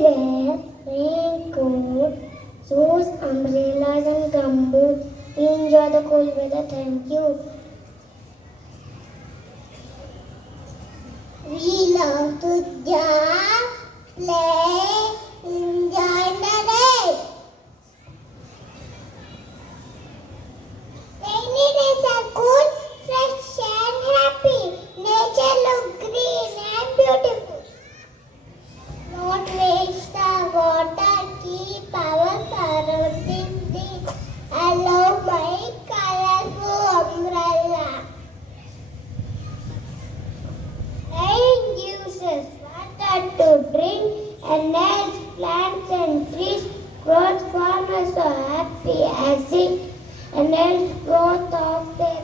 wear raincoat, shoes, umbrellas and gumboots. We enjoy the cold weather. Thank you. We love to jump, play, enjoy the day. Rainy days are cool, fresh and happy. Nature looks green and beautiful. Don't waste the water, keep our surroundings clean. I love my colorful umbrella. Rain gives us water to drink and helps plants and trees grow. Farmers are happy as it and helps growth of their